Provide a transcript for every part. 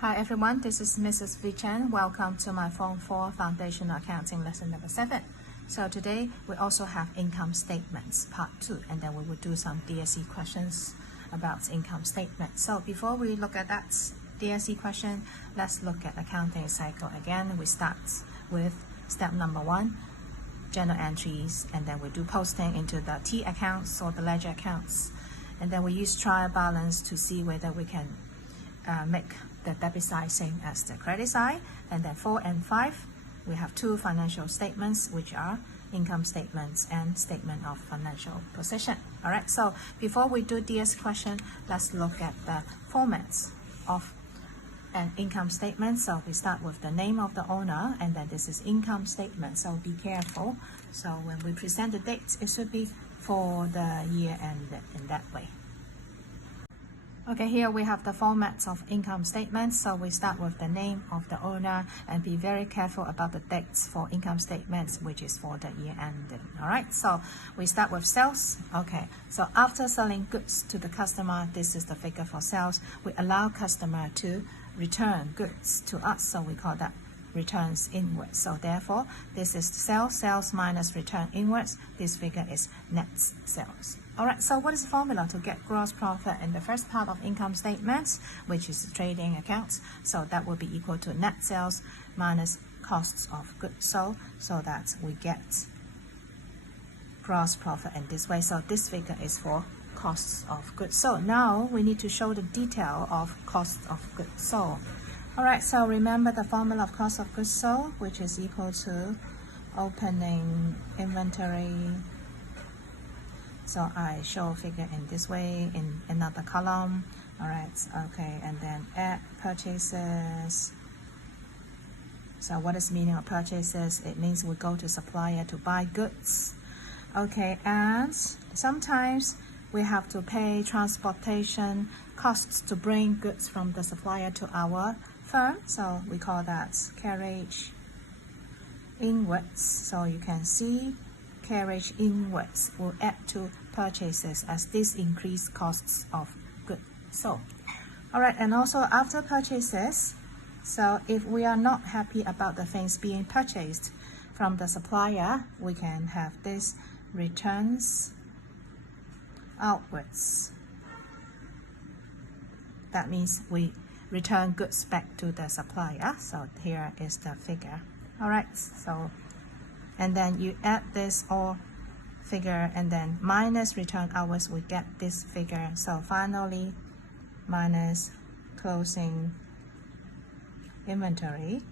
Hi everyone, this is Mrs. V Chen. Welcome to my Form 4 Foundational Accounting lesson number 7. So today we also have income statements part 2, and then we will do some DSE questions about income statement. So before we look at that DSE question, let's look at accounting cycle again. We start with step number 1, journal entries, and then we do posting into the T accounts or the ledger accounts, and then we use trial balance to see whether we can make the debit side same as the credit side. And then 4 and 5, we have two financial statements, which are income statements and statement of financial position. All right, so before we do DS question, let's look at the formats of an income statement. So we start with the name of the owner, and then this is income statement, so be careful. So when we present the dates, it should be for the year end in that way. Okay, here we have the formats of income statements. So we start with the name of the owner, and be very careful about the dates for income statements, which is for the year ending. All right, so we start with sales. Okay, so after selling goods to the customer, this is the figure for sales. We allow customer to return goods to us, so we call that returns inwards. So therefore, this is sales minus return inwards. This figure is net sales. All right, so what is the formula to get gross profit in the first part of income statements, which is trading accounts? So that will be equal to net sales minus costs of goods sold, so that we get gross profit in this way. So this figure is for costs of goods sold. Now we need to show the detail of costs of goods sold. All right, so remember the formula of cost of goods sold, which is equal to opening inventory. So I show a figure in this way in another column. All right, okay, and then add purchases. So what is meaning of purchases? It means we go to supplier to buy goods. Okay, and sometimes we have to pay transportation costs to bring goods from the supplier to our firm. So we call that carriage inwards. So you can see carriage inwards will add to purchases, as this increase costs of goods sold. All right, and also after purchases, so if we are not happy about the things being purchased from the supplier, we can have this returns outwards. That means we return goods back to the supplier. So here is the figure. All right, so and then you add this all figure, and then minus return hours, we get this figure. So finally, minus closing inventory.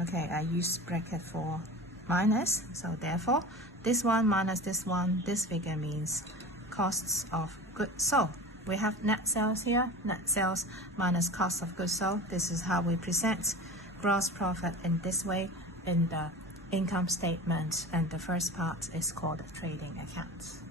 Okay, I use bracket for minus, so therefore this one minus this one, this figure means costs of goods sold. We have net sales here, net sales minus cost of goods sold. This is how we present gross profit in this way in the income statement, and the first part is called trading accounts.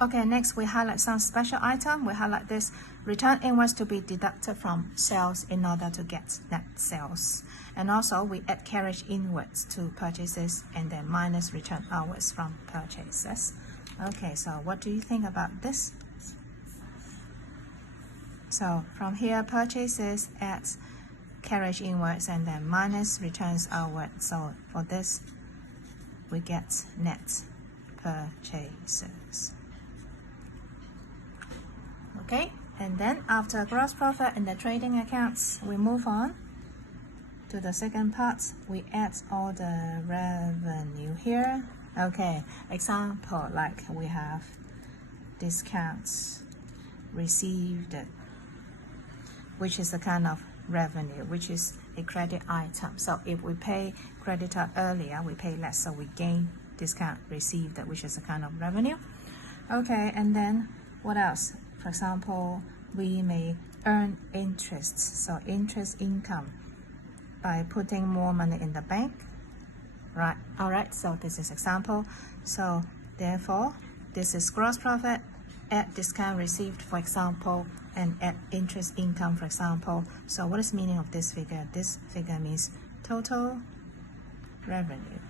Okay, next we highlight some special item. We highlight this return inwards to be deducted from sales in order to get net sales, and also we add carriage inwards to purchases, and then minus return hours from purchases. Okay, so what do you think about this? So from here, purchases add carriage inwards, and then minus returns outwards. So for this, we get net purchases. Okay, and then after gross profit in the trading accounts, we move on to the second part. We add all the revenue here. Okay, example, like we have discounts received, which is a kind of revenue, which is a credit item. So if we pay creditor earlier, we pay less, so we gain discount received, which is a kind of revenue. Okay, and then what else? For example, we may earn interest, so interest income by putting more money in the bank, right? All right, so this is example. So therefore, this is gross profit, add discount received, for example, and add interest income, for example. So what is the meaning of this figure? This figure means total revenue.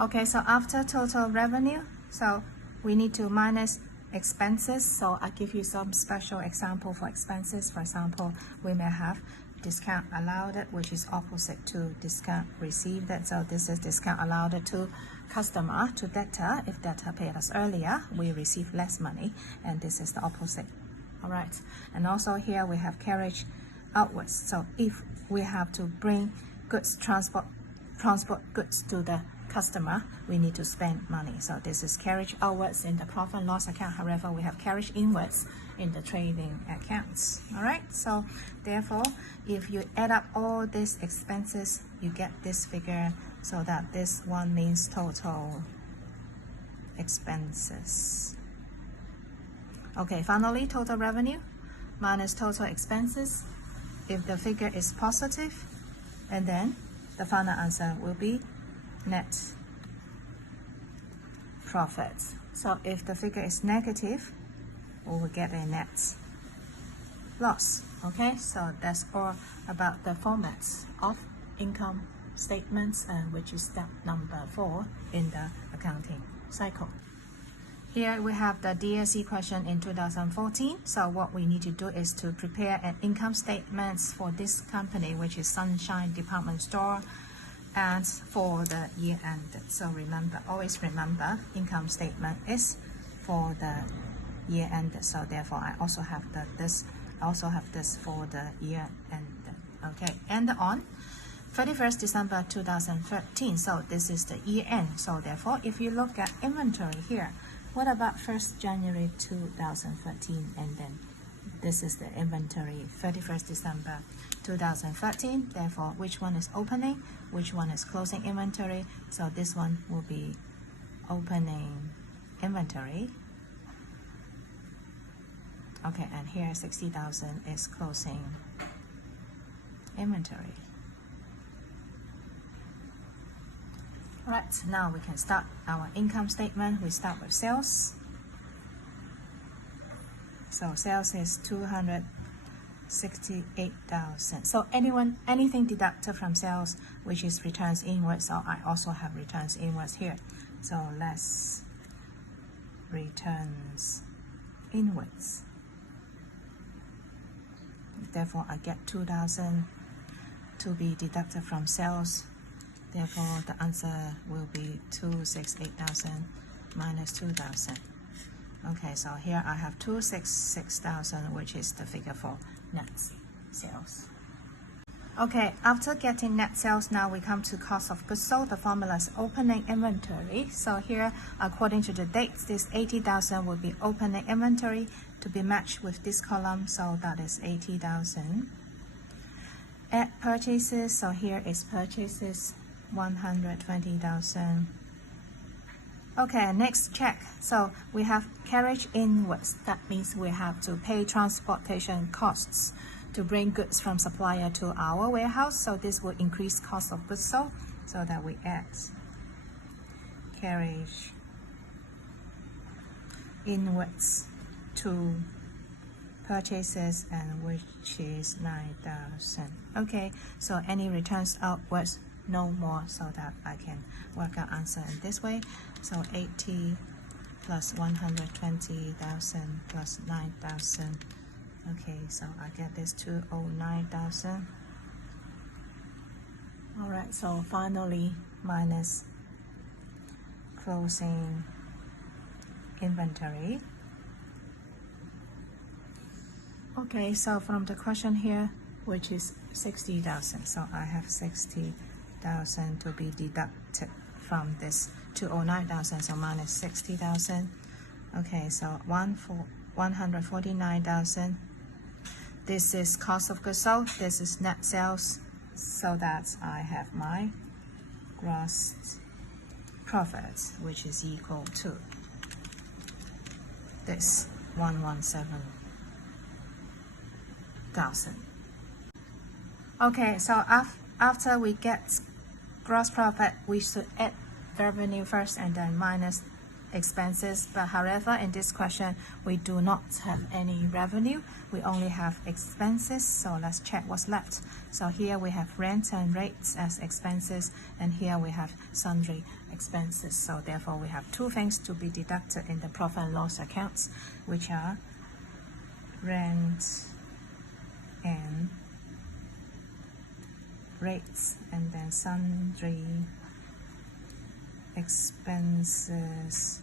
Okay, so after total revenue, so we need to minus expenses. So I give you some special example for expenses. For example, we may have discount allowed, which is opposite to discount received. So this is discount allowed to customer, to debtor. If debtor paid us earlier, we receive less money, and this is the opposite. All right, and also here we have carriage outwards. So if we have to bring goods, transport goods to the customer, we need to spend money. So this is carriage outwards in the profit and loss account. However, we have carriage inwards in the trading accounts. All right, so therefore, if you add up all these expenses, you get this figure. So that this one means total expenses. Okay, finally, total revenue minus total expenses. If the figure is positive, and then the final answer will be net profit. So if the figure is negative, we will get a net loss. Okay, so that's all about the formats of income statements, and which is step number 4 in the accounting cycle. Here we have the DSE question in 2014. So what we need to do is to prepare an income statement for this company, which is Sunshine Department Store, and for the year end. So remember, always remember, income statement is for the year end. So therefore, I also have this for the year end. Okay, and on 31st December 2013. So this is the year end. So therefore, if you look at inventory here, what about 1st January 2013, and then this is the inventory 31st December 2013. Therefore, which one is opening, which one is closing inventory? So this one will be opening inventory. Okay, and here 60,000 is closing inventory. Alright, now we can start our income statement. We start with sales. So sales is 268,000. So anything deducted from sales, which is returns inwards. So I also have returns inwards here. So less returns inwards. Therefore, I get 2,000 to be deducted from sales. Therefore, the answer will be 268,000 minus 2,000. Okay, so here I have 266,000, which is the figure for net sales. Okay, after getting net sales, now we come to cost of goods sold. The formula is opening inventory. So here, according to the dates, this 80,000 will be opening inventory to be matched with this column. So that is 80,000. Add purchases. So here is purchases, 120,000. Okay, next check. So we have carriage inwards. That means we have to pay transportation costs to bring goods from supplier to our warehouse. So this will increase cost of goods sold. So that we add carriage inwards to purchases, and which is 9,000. Okay, so any returns outwards, no more, so that I can work out answer in this way. So 80 plus 120,000 plus 9,000. Okay, so I get this 209,000. All right, so finally minus closing inventory. Okay, so from the question here, which is 60,000, so I have 60,000 to be deducted from this 209,000, so minus 60,000. Okay, so 149,000. This is cost of goods sold. This is net sales, so that I have my gross profit, which is equal to this 117,000. Okay, so after we get gross profit, we should add revenue first and then minus expenses, but however in this question we do not have any revenue, we only have expenses. So let's check what's left. So here we have rent and rates as expenses, and here we have sundry expenses. So therefore we have two things to be deducted in the profit and loss accounts, which are rent and rates, and then sundry expenses.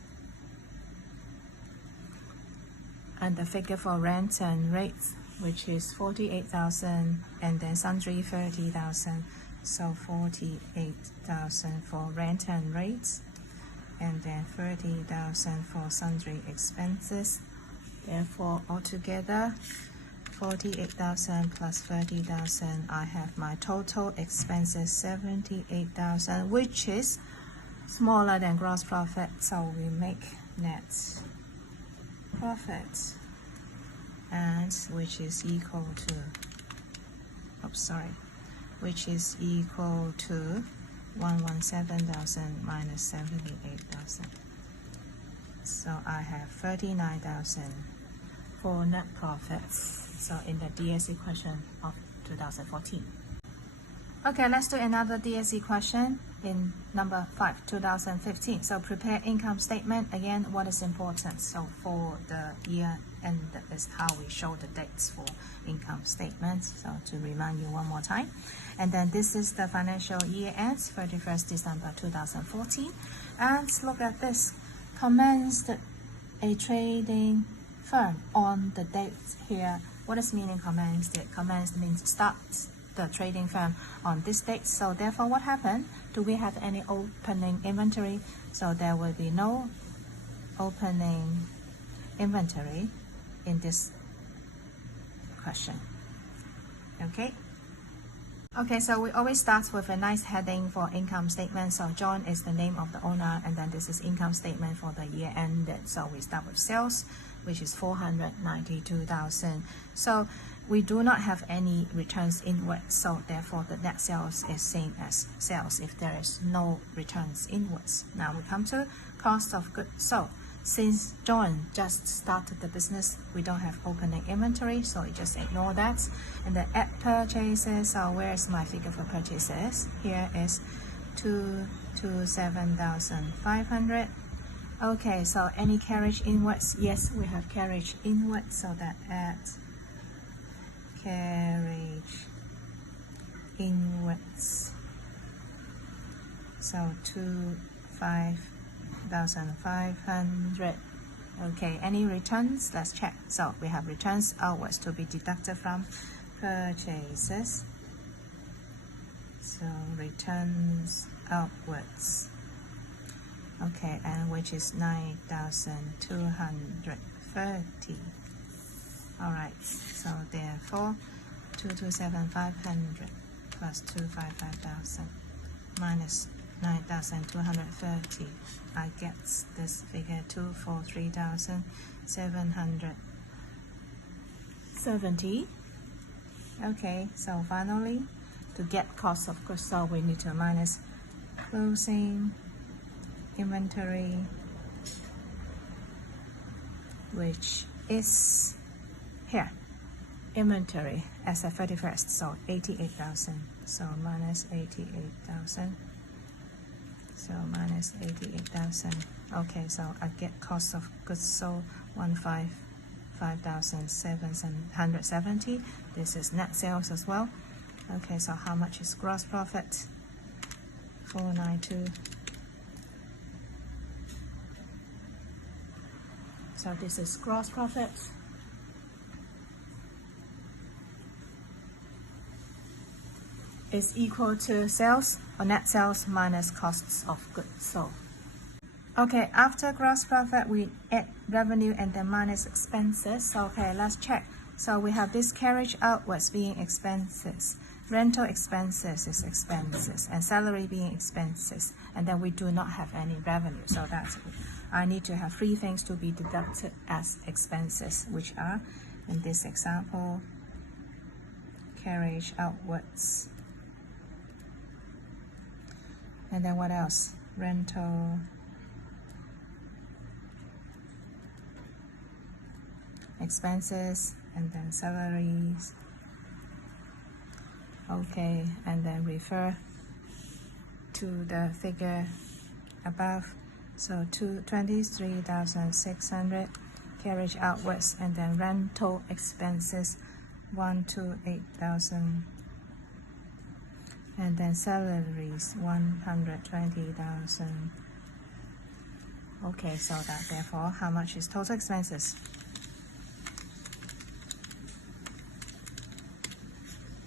And the figure for rent and rates, which is 48,000, and then sundry 30,000. So 48,000 for rent and rates, and then 30,000 for sundry expenses. Therefore, altogether 48,000 plus 30,000, I have my total expenses 78,000, which is smaller than gross profit. So we make net profit, and which is equal to, which is equal to 117,000 minus 78,000. So I have 39,000 for net profits. So in the DSE question of 2014. Okay, let's do another DSE question in number 5, 2015. So prepare income statement. Again, what is important? So for the year end is how we show the dates for income statements. So to remind you one more time. And then this is the financial year end, 31st December 2014. And look at this. Commenced a trading firm on the date here. What does meaning commenced? Commenced means start the trading firm on this date. So therefore what happened? Do we have any opening inventory? So there will be no opening inventory in this question. Okay, so we always start with a nice heading for income statement. So John is the name of the owner, and then this is income statement for the year ended. So we start with sales, which is 492,000. So we do not have any returns inwards, so therefore the net sales is same as sales if there is no returns inwards. Now we come to cost of goods sold. Since John just started the business, we don't have opening inventory, so you just ignore that. And then at purchases, so where is my figure for purchases? Here is 227,500. Okay, so any carriage inwards? Yes, we have carriage inwards, so that at carriage inwards, so 25,500. Okay, any returns? Let's check. So we have returns outwards to be deducted from purchases. So returns outwards. Okay, and which is 9,230. Alright, so therefore 227,500 plus 255,000 minus 9,230. I get this figure 243,770. Okay, so finally, to get cost of goods sold, we need to minus closing inventory, which is here, inventory as at 31st, so 88,000. So minus 88,000. So minus 88,000. Okay, so I get cost of goods sold 155,770. This is net sales as well. Okay, so how much is gross profit? 492. So this is gross profit. Is equal to sales or net sales minus costs of goods sold. Okay, after gross profit, we add revenue and then minus expenses. Okay, let's check. So we have this carriage outwards being expenses, rental expenses is expenses, and salary being expenses, and then we do not have any revenue. So that's it. I need to have three things to be deducted as expenses, which are, in this example, carriage outwards. And then what else? Rental expenses, and then salaries. Okay, and then refer to the figure above. So 23,600 carriage outwards, and then rental expenses 128,000, and then salaries 120,000. Okay, so that therefore how much is total expenses?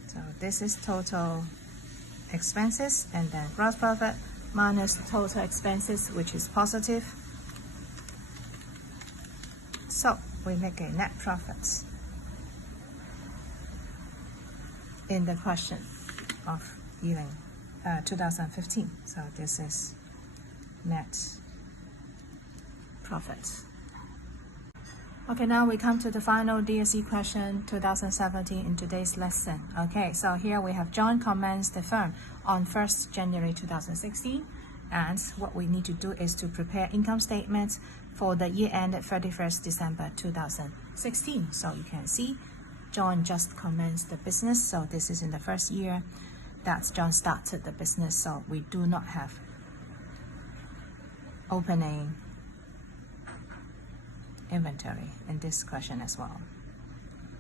So this is total expenses, and then gross profit minus total expenses, which is positive. So we make a net profit in the question of year 2015. So this is net profit. Okay, now we come to the final DSE question 2017 in today's lesson. Okay, so here we have John commenced the firm on 1st January 2016, and what we need to do is to prepare income statements for the year ended 31st December 2016. So you can see John just commenced the business, so this is in the first year that John started the business, so we do not have opening inventory in this question as well.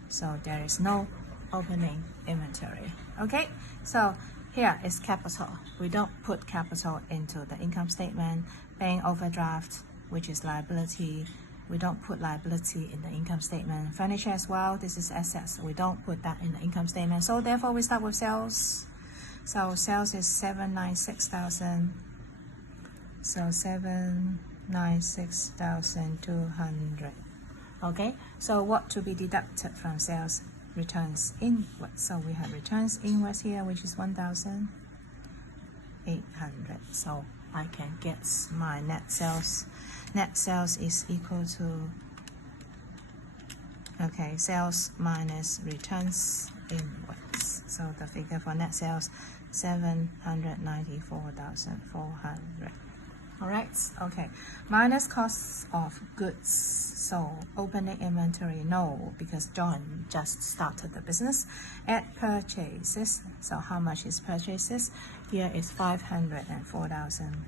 So there is no opening inventory. Okay, so here is capital. We don't put capital into the income statement. Bank overdraft, which is liability, we don't put liability in the income statement. Furniture as well, this is assets, we don't put that in the income statement. So therefore we start with sales. So sales is 796,000. So 796,200. Okay, so what to be deducted from sales? Returns inward. So we have returns inwards here, which is 1,800. So I can get my net sales. Net sales is equal to, okay, sales minus returns inwards. So the figure for net sales 794,400. Alright, okay. Minus costs of goods. So opening inventory, no, because John just started the business. Add purchases. So how much is purchases? Here is 504,000.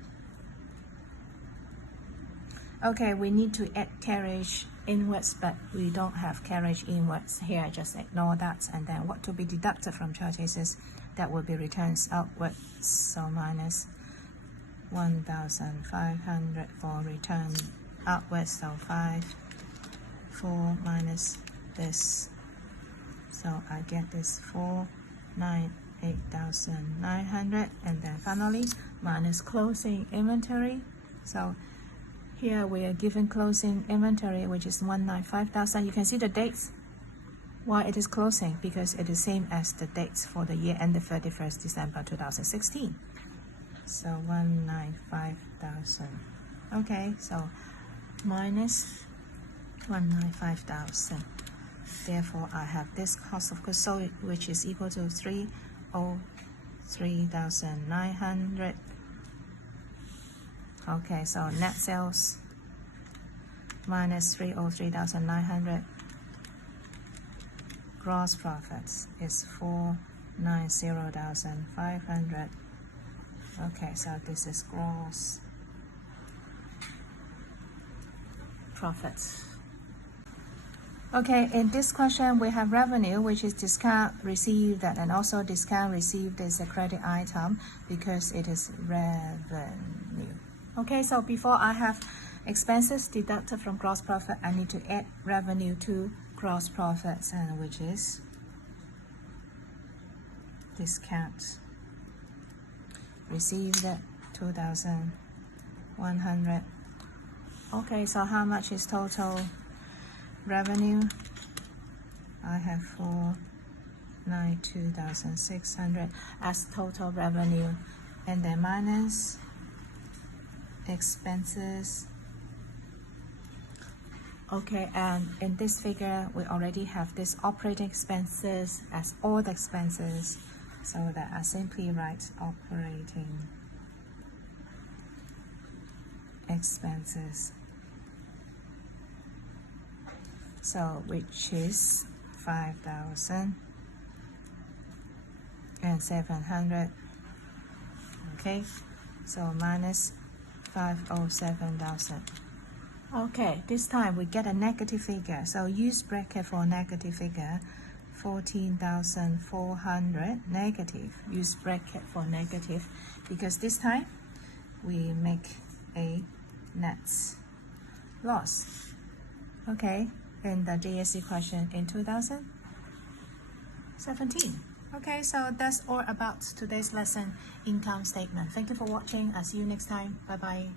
Okay, we need to add carriage inwards, but we don't have carriage inwards here. Just ignore that. And then what to be deducted from purchases? That will be returns outwards. So minus 1,500 for return outwards. So 4 minus this. So I get this 498,900, and then finally minus closing inventory. So here we are given closing inventory, which is 195,000. You can see the dates. Why it is closing? Because it is same as the dates for the year ended 31st December 2016. So 195,000. Okay, so minus 195,000. Therefore, I have this cost of goods sold, which is equal to 303,900. Okay, so net sales minus 303,900. Gross profits is 490,500. Okay, so this is gross profits. Okay, in this question we have revenue, which is discount received, and also discount received is a credit item because it is revenue. Okay, so before I have expenses deducted from gross profit, I need to add revenue to gross profits, and which is discount received 2,100. Okay, so how much is total revenue? I have 492,600 as total revenue, and then minus expenses. Okay, and in this figure we already have this operating expenses as all the expenses, so that I simply write operating expenses. So which is 5,700. Okay, so minus 507,000. Okay, this time we get a negative figure, so use bracket for negative figure. 14,400 negative. Use bracket for negative because this time we make a net loss. Okay, in the DSE question in 2017. Okay, so that's all about today's lesson, income statement. Thank you for watching. I'll see you next time. Bye bye.